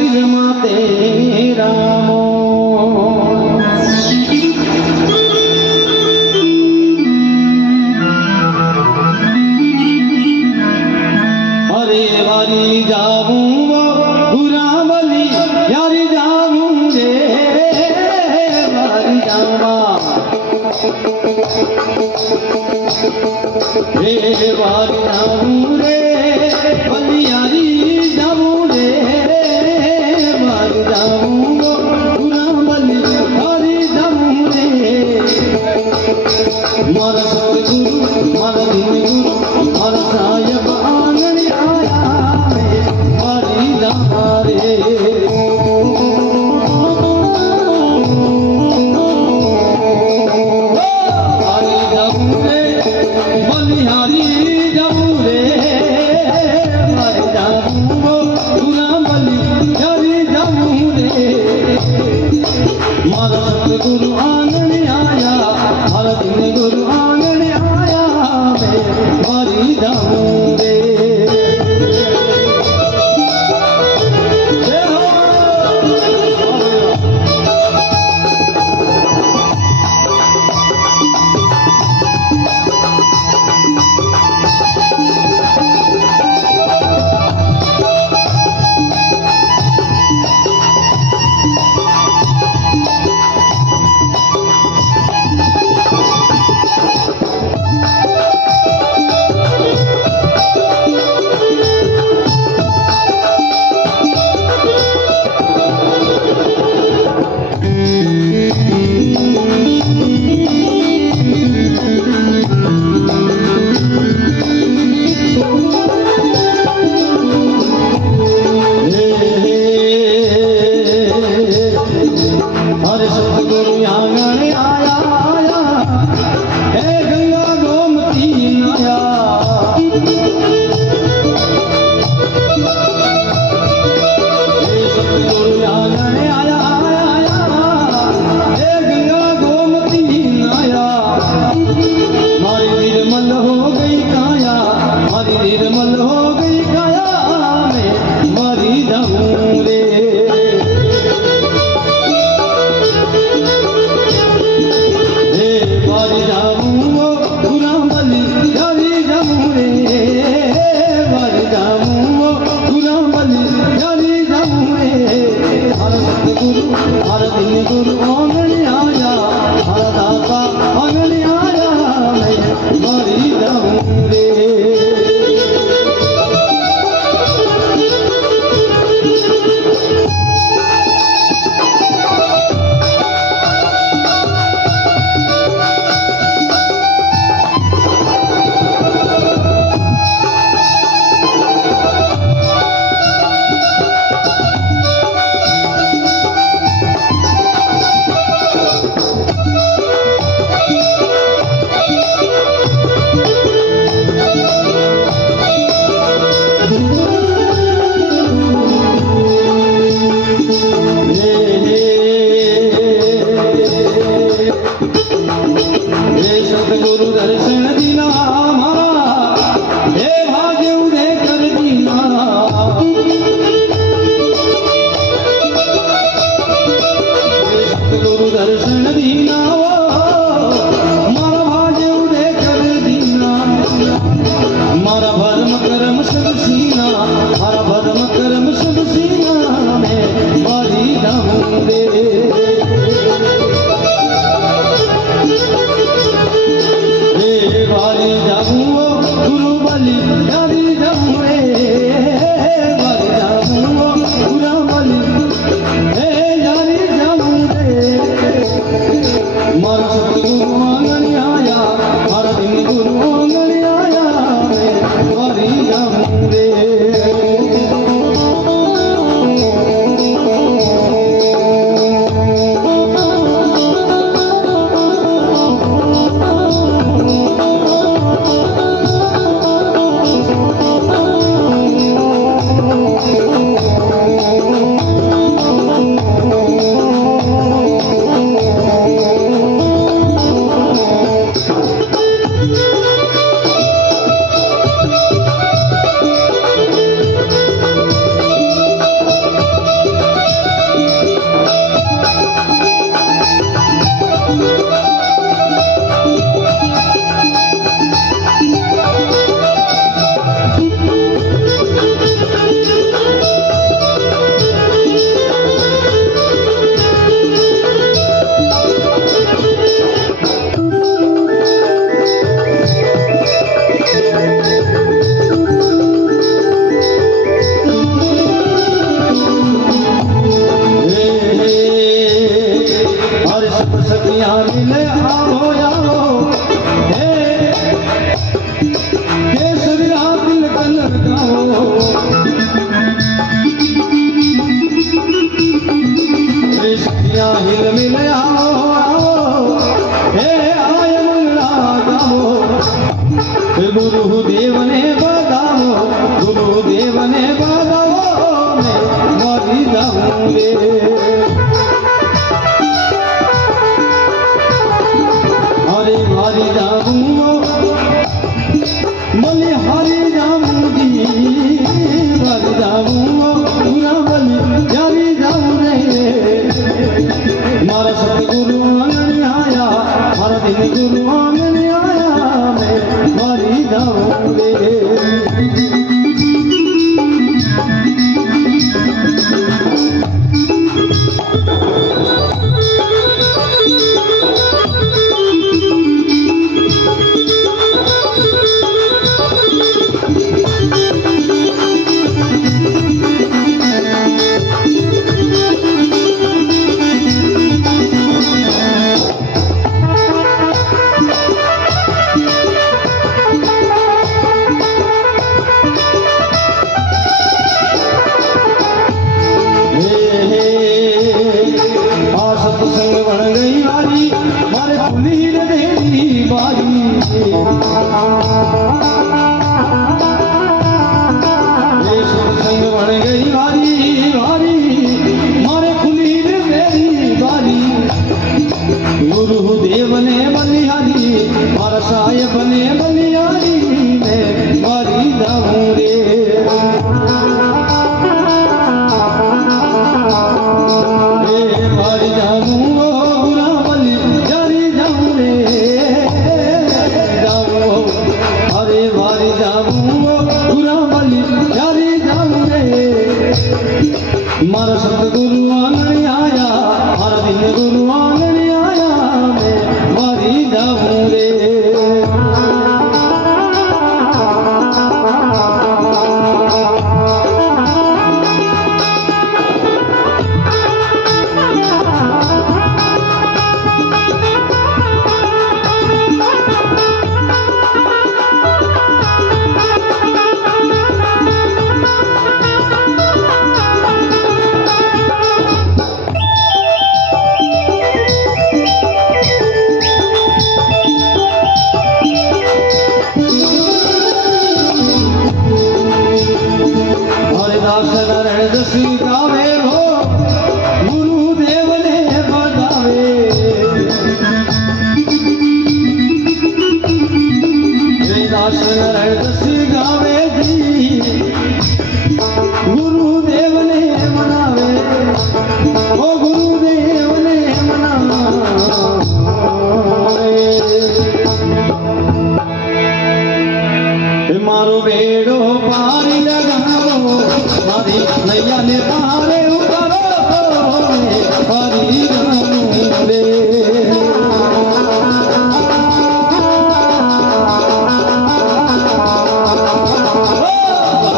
શરીર માતે રામો અરે વારી જાવું ગુરામલી યારી જાવું રે વારી જાવા રે વારી જાવું રે બલિયારી જાવું રે વારી જાવું ગુરામલી યારી જાવું રે મારા સતગુરુ મારા દિનગુરુ મારા સાહેબ આંગણે આયા રે વારી જાવા રે गुरु आंगन आया भारत में गुरु आंगन आया मैं वारी जाऊं रे गुरु आंगन आया हर दाता आंगन आया मैं वारी जाऊं रे सतगुरु दर्शन दीना हमारा हे भाग्य उदय कर दीना सतगुरु दर्शन दीना हमारा भाग्य उदय कर दीना हमारा भरम कर्म सब सीना हमारा भरम कर्म सब सीना मैं वारी जाऊं रे वारी जाऊं गुरु बलि यारी जाऊं रे वारी जाऊं गुरु बलि यारी जाऊं रे जाऊं रे अरे हारी जाऊं बलि हारी जाऊंगी हारी जाऊं पूरा बलि जारी जाऊं रे मारा सतगुरु आंगन आया हर दिन गुरु आंगन आया मैं हारी जाऊं रे गुरुदेव ने बलिहारी मारा साहेब ने बलिहारी मैं मारी जाऊं रे मारी जाऊं बुरा बलि जारी जाऊं रे जाऊं अरे मारी जाऊं बुरा बलि जारी जाऊं रे मारा सतगुरु आंगन आया हर दिन गुरु आंगन आया मैं मारी जाऊं रे गावे हो गुरुदेव ने बजावे दास नरदसी गावे जी गुरुदेव ने मनावे ओ गुरुदेव ने मनावे मारो बेड़ो पारी लगावो मारी नैया ने पारे उतारो हरी जाऊं रे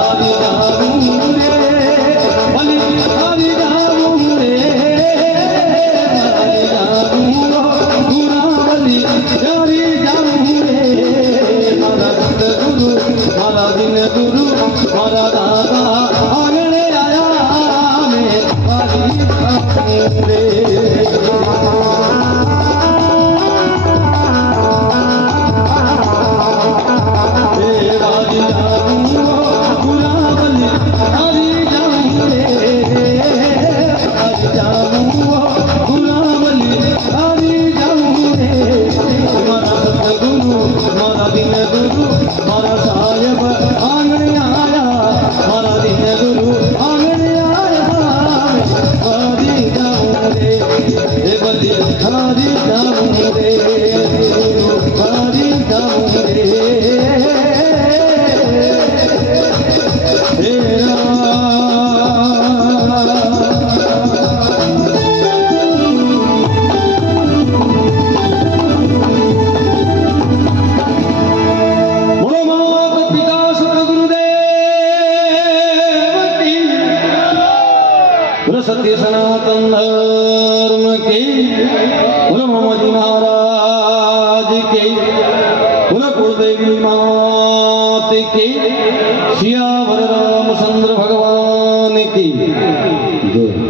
हरी जाऊं रे बलि हरी जाऊं रे हरी जाऊं पूरा बलि जारी जाऊं रे मारा गुरु मारा दिन गुरु मारा दादा आंगने आया मैं हारी जाऊं रे हारी जाऊं पूरा बलि हारी जाऊं रे हारी जाऊं पूरा बलि हारी जाऊं रे मारा सतगुरु मारा दिन गुरु मारा साहेब आंगन आया मारा दिन गुरु आंगन आया हारी जाऊं रे बलि हारी जाऊं रे हारी जाऊं रे सत्य सनातन धर्म के बोलो मोहम्मद महाराज के बोलो कुलदेवी मात के